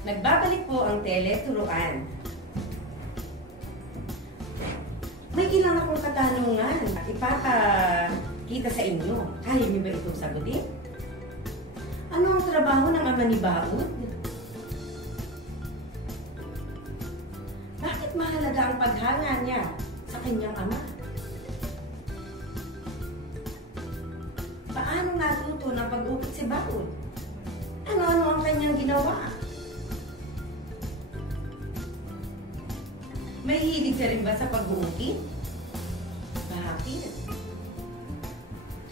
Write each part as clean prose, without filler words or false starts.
Nagbabalik po ang teleturuan. May ilang akong katanungan at ipapakita sa inyo. Kaya niyo ba itong sagutin? Ano ang trabaho ng ama ni Baud? Bakit mahalaga ang paghanga niya sa kanyang ama? Paano natuto ng pag-ukit si Baud? Ano-ano ang kanyang ginawa? May hilig ka rin ba sa pag-uukit? Bakit?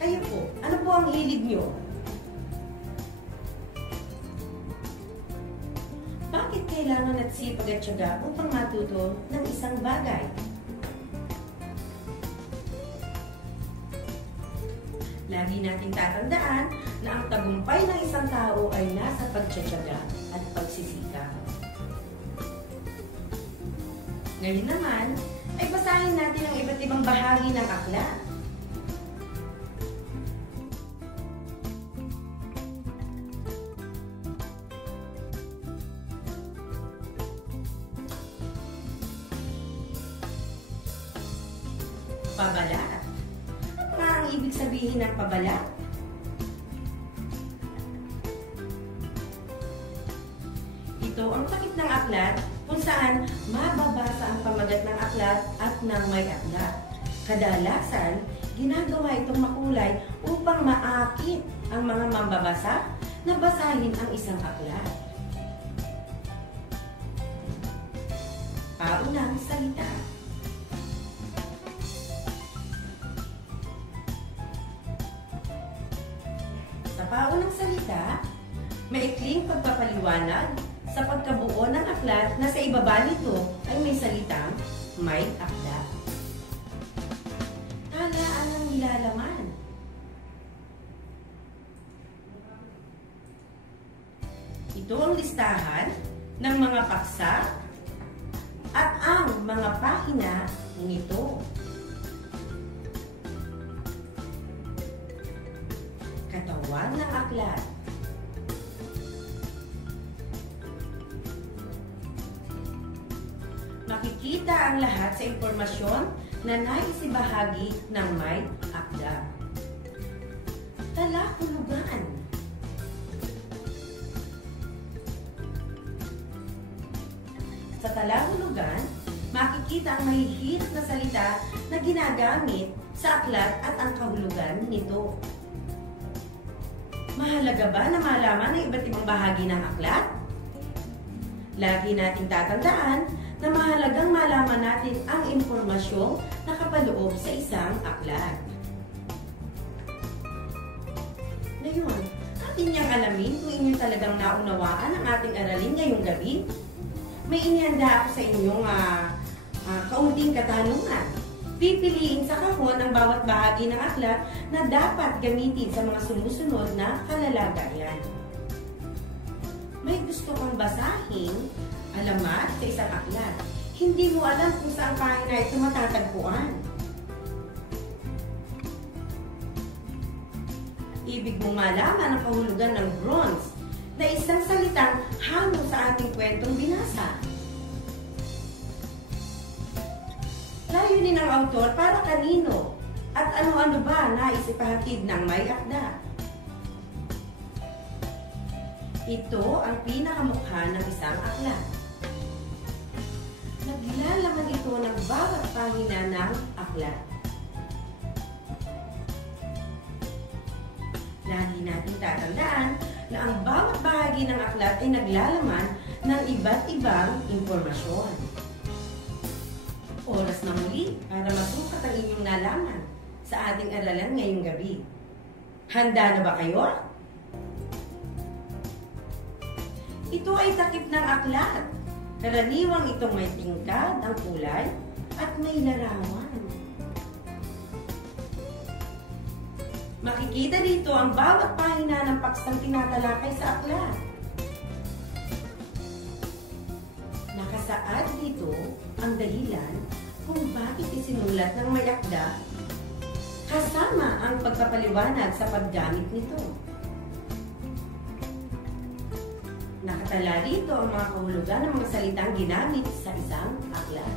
Kayo po, ano po ang hilig nyo? Bakit kailangan at sipag at tiyaga upang matuto ng isang bagay? Lagi nating tatandaan na ang tagumpay ng isang tao ay nasa pagtitiyaga at pagsisikap. Ngayon naman, ay basahin natin ang iba't ibang bahagi ng aklat. Pabalat. Ano nga ang ibig sabihin ng pabalat? Ito ang takip ng aklat kung saan mababasa ang pamagat ng aklat at ng may aklat. Kadalasan, ginagawa itong makulay upang maakit ang mga mambabasa na basahin ang isang aklat. Paunang salita. Sa paunang salita, maikling pagpapaliwanag sa pagkabuo ng aklat na sa ibaba nito ay may salitang may aklat. Talaan ang nilalaman. Ito ang listahan ng mga paksa at ang mga pahina nito. Katawan ng aklat. Makikita ang lahat sa impormasyon na naisibahagi ng may akda. Talahulugan. Sa talahulugan, makikita ang mahihirap na salita na ginagamit sa aklat at ang kahulugan nito. Mahalaga ba na malaman ang iba't ibang bahagi ng aklat? Lagi nating tatandaan na mahalagang malaman natin ang impormasyong nakapaloob sa isang aklat. Ngayon, atin niyang alamin kung inyo talagang naunawaan ang ating aralin ngayong gabi. May inihanda ako sa inyong kaunting katanungan. Pipiliin sa kahon ang bawat bahagi ng aklat na dapat gamitin sa mga sumusunod na kalalagayan. May gusto kang basahin alamat sa isang aklat. Hindi mo alam kung saan pahina ito matatagpuan. Ibig mong malaman ang kahulugan ng bronze na isang salitang hango sa ating kwentong binasa. Layunin ng autor para kanino at ano-ano ba nais ipahatid ng may akda. Ito ang pinakamukha ng isang aklat. Naglalaman ito ng bawat pahina ng aklat. Lagi nating tatandaan na ang bawat bahagi ng aklat ay naglalaman ng iba't ibang impormasyon. Oras na muli para masukat ang inyong nalaman sa ating aralan ngayong gabi. Handa na ba kayo? Ito ay takip ng aklat. Karaniwang itong may tingkad ang kulay at may larawan. Makikita dito ang bawat pahina ng paksang tinatalakay sa aklat. Nakasaad dito ang dahilan kung bakit isinulat ng may akda kasama ang pagpapaliwanag sa paggamit nito. Nakatala rito ang mga kahulugan ng mga salitang ginamit sa isang aklat.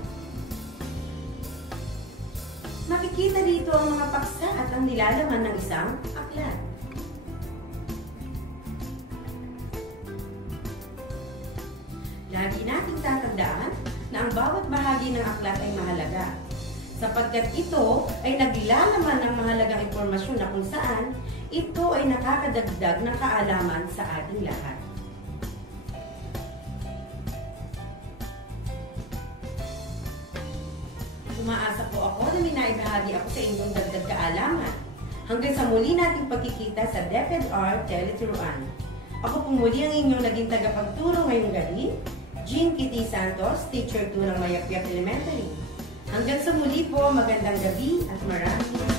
Makikita dito ang mga paksa at ang nilalaman ng isang aklat. Lagi nating tatandaan na ang bawat bahagi ng aklat ay mahalaga, sapagkat ito ay naglalaman ng mahalagang impormasyon na kung saan ito ay nakakadagdag ng kaalaman sa ating lahat. Umaasa po ako na may naibahagi ako sa inyong dagdag kaalaman. Hanggang sa muli nating pagkikita sa DepEdR Teleturuan. Ako po muli ang inyong naging tagapagturo ngayong gabi, Jean Kitty Santos, Teacher 2 ng Mayapyap Elementary. Hanggang sa muli po, magandang gabi at maraming